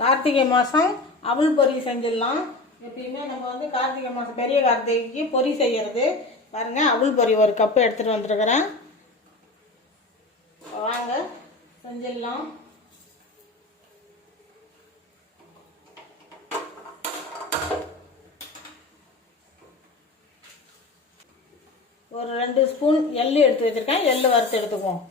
கார்த்திகை மாதம் அவள் பொரி செஞ்சிடலாம். எப்பயுமே நம்ம வந்து கார்த்திகை மாதம் பெரிய கார்த்திகைக்கு பொரி செய்கிறது பாருங்கள் அவள் பொரி ஒரு கப்பு எடுத்துகிட்டு வந்துருக்கிறேன். வாங்க செஞ்சிடலாம். ஒரு ரெண்டு ஸ்பூன் எள்ளு எடுத்து வச்சிருக்கேன். எள்ளு வறுத்து எடுத்துக்குவோம்.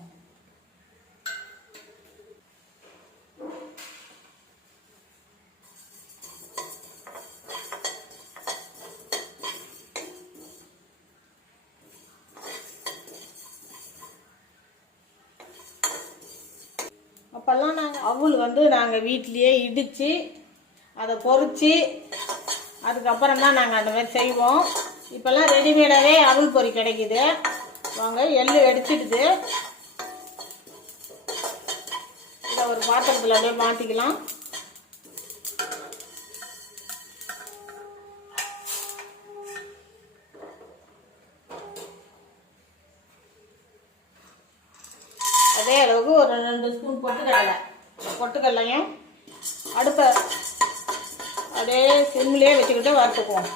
அப்போல்லாம் நாங்கள் அவள் வந்து நாங்கள் வீட்லேயே இடித்து அதை பொரித்து அதுக்கப்புறம் தான் நாங்கள் அந்த மாதிரி செய்வோம். இப்போல்லாம் ரெடிமேடாகவே அவள் பொரி கிடைக்குது. வாங்க எள்ளு வெடிச்சிடுது. இதை ஒரு பாத்திரத்தில் அப்படியே மாற்றிக்கலாம் அளவுக்கு ஒரு ரெண்டு ஸ்பூன் பொட்டுக்கடலை. பொட்டுக்கடலையும் அடுப்பை அப்படியே சிம்லேயே வச்சுக்கிட்டு வறுத்துக்குவோம்.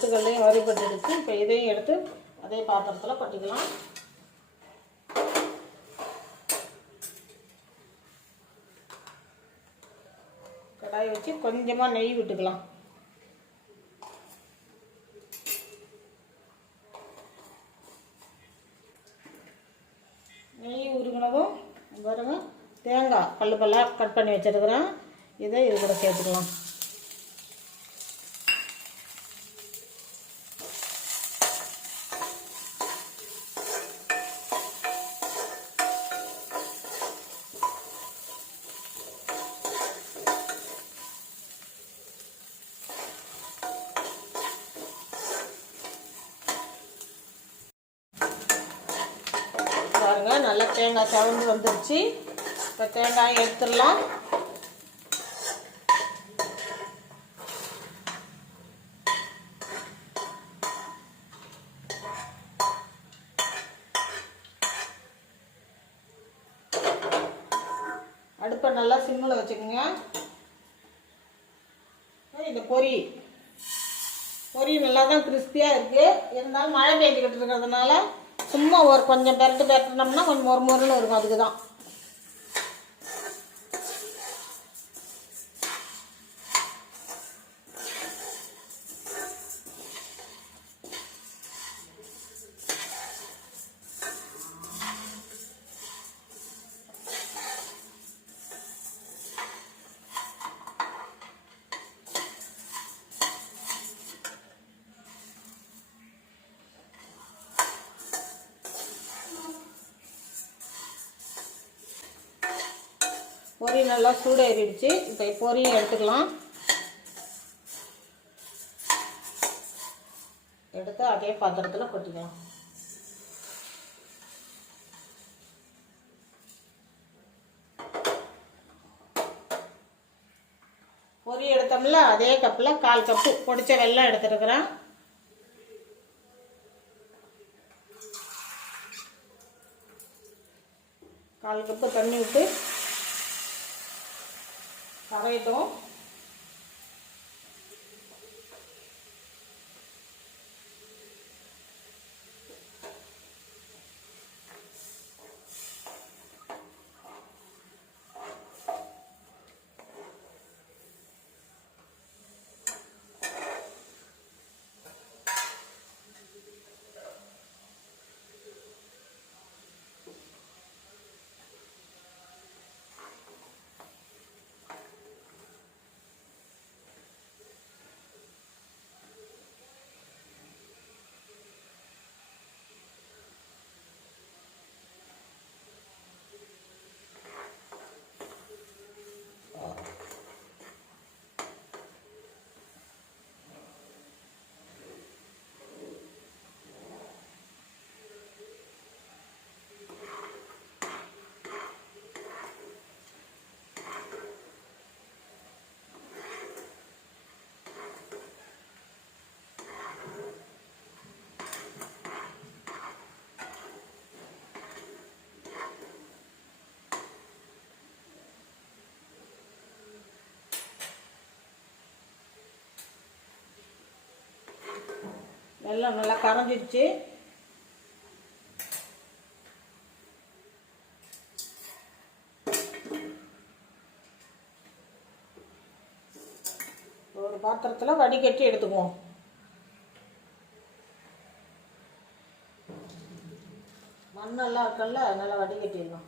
கொத்துக்கள்லையும் வறுபட்டு எடுத்து இப்போ இதையும் எடுத்து அதே பாத்திரத்தில் கொட்டிக்கலாம் கடாய் வச்சு கொஞ்சமாக நெய் விட்டுக்கலாம். நெய் உருகினதும் பாருங்க தேங்காய் பல்லு பல்லாக கட் பண்ணி வச்சிருக்கிறேன். இதை இது கூட சேர்த்துக்கலாம் பாருங்க நல்லா தேங்காய் சவந்து வந்துருச்சு. இப்போ தேங்காய் எடுத்துடலாம். அடுப்பை நல்லா சிம்மில் வச்சுக்கோங்க. இந்த பொரி பொரி நல்லா தான் கிறிஸ்பியாக இருக்குது இருந்தாலும் மழை பெஞ்சிக்கிட்டு இருக்கிறதுனால சும்மா ஒரு கொஞ்சம் பெரட்டு பெரட்டினோம்னா கொஞ்சம் மொறு மொறுன்னு இருக்கும் அதுக்கு தான் பொரி நல்லா சூடேறிடுச்சு. இப்போ பொரியும் எடுத்துக்கலாம். எடுத்து அதே பாத்திரத்தில் கொட்டிக்கலாம். பொரி எடுத்தோம்ல அதே கப்பில் கால் கப்பு பொடிச்ச வெள்ளம் எடுத்துருக்குறேன். கால் கப்பு தண்ணி விட்டு கரையட்டும் எல்லாம் நல்லா கரைஞ்சிடுச்சு. ஒரு பாத்திரத்தில் வடிகட்டி எடுத்துக்குவோம். மண்ணெல்லாம் இருக்கல்ல நல்லா வடிகட்டிடலாம்.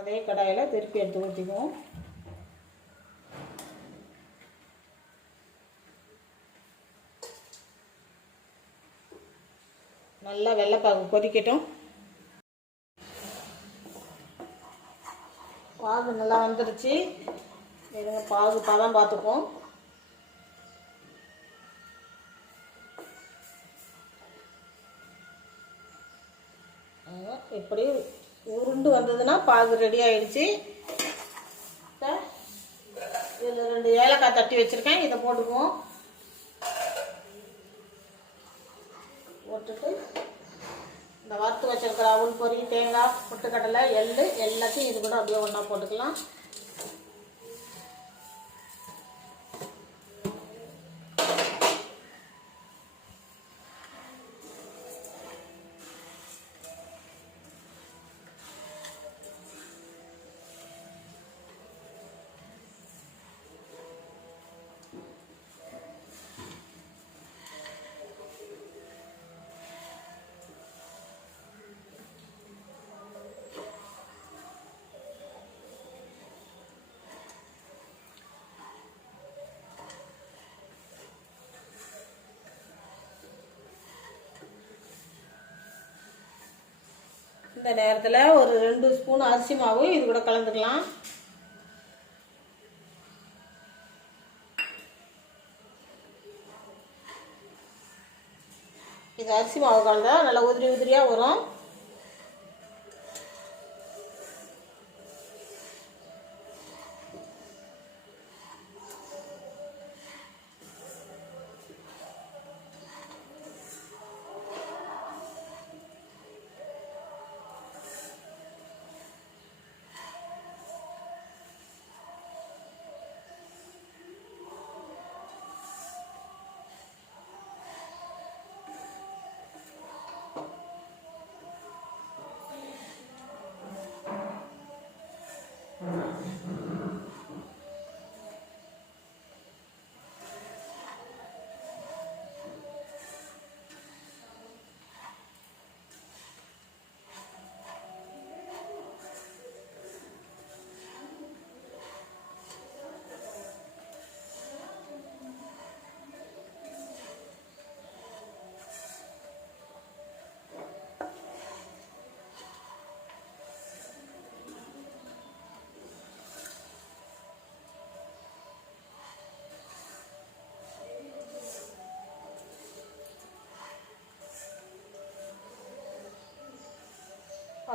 அதே கடாயில் திருப்பி எடுத்து ஊற்றிக்குவோம் நல்லா வெள்ளைப்பாகு கொதிக்கட்டும். பாகு நல்லா வந்துருச்சு. இருங்க பாகு பதம் பார்த்துப்போம். இப்படி உருண்டு வந்ததுன்னா பாகு ரெடி ஆயிடுச்சு. இதில் ரெண்டு ஏலக்காய் தட்டி வச்சுருக்கேன். இதை போட்டுக்குவோம். போட்டுட்டு இந்த வறுத்து வச்சிருக்கிற அவுள் பொரி தேங்காய் புட்டுக்கடலை எள்ளு எல்லாத்தையும் இது கூட அப்படியே ஒன்றா போட்டுக்கலாம். இந்த நேரத்தில் ஒரு ரெண்டு ஸ்பூன் அரிசி மாவு இது கூட கலந்துக்கலாம். இது அரிசி மாவு கலந்தால் நல்லா உதிரி உதிரியாக வரும்.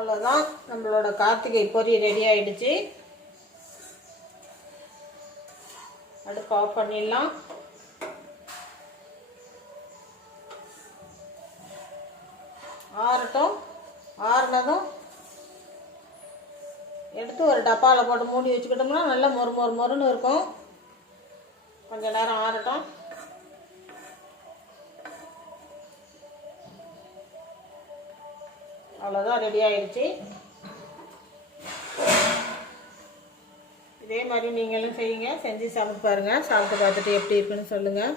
அவ்வளோதான் நம்மளோட கார்த்திகை பொரி ரெடி ஆகிடுச்சு அடுப்பு ஆஃப் பண்ணிடலாம். ஆறட்டும். ஆறுனதும் எடுத்து ஒரு டப்பாவில் போட்டு மூடி வச்சுக்கிட்டோம்னா நல்லா மொறு மொறு மொறுன்னு இருக்கும். கொஞ்சம் நேரம் ஆறட்டும். அவ்வளோதான் ரெடி ஆயிடுச்சு இதே மாதிரி நீங்களும் செய்யுங்க. செஞ்சு சாப்பிட்டு பாருங்கள் சாப்பிட்டு பார்த்துட்டு எப்படி இருக்குன்னு சொல்லுங்கள்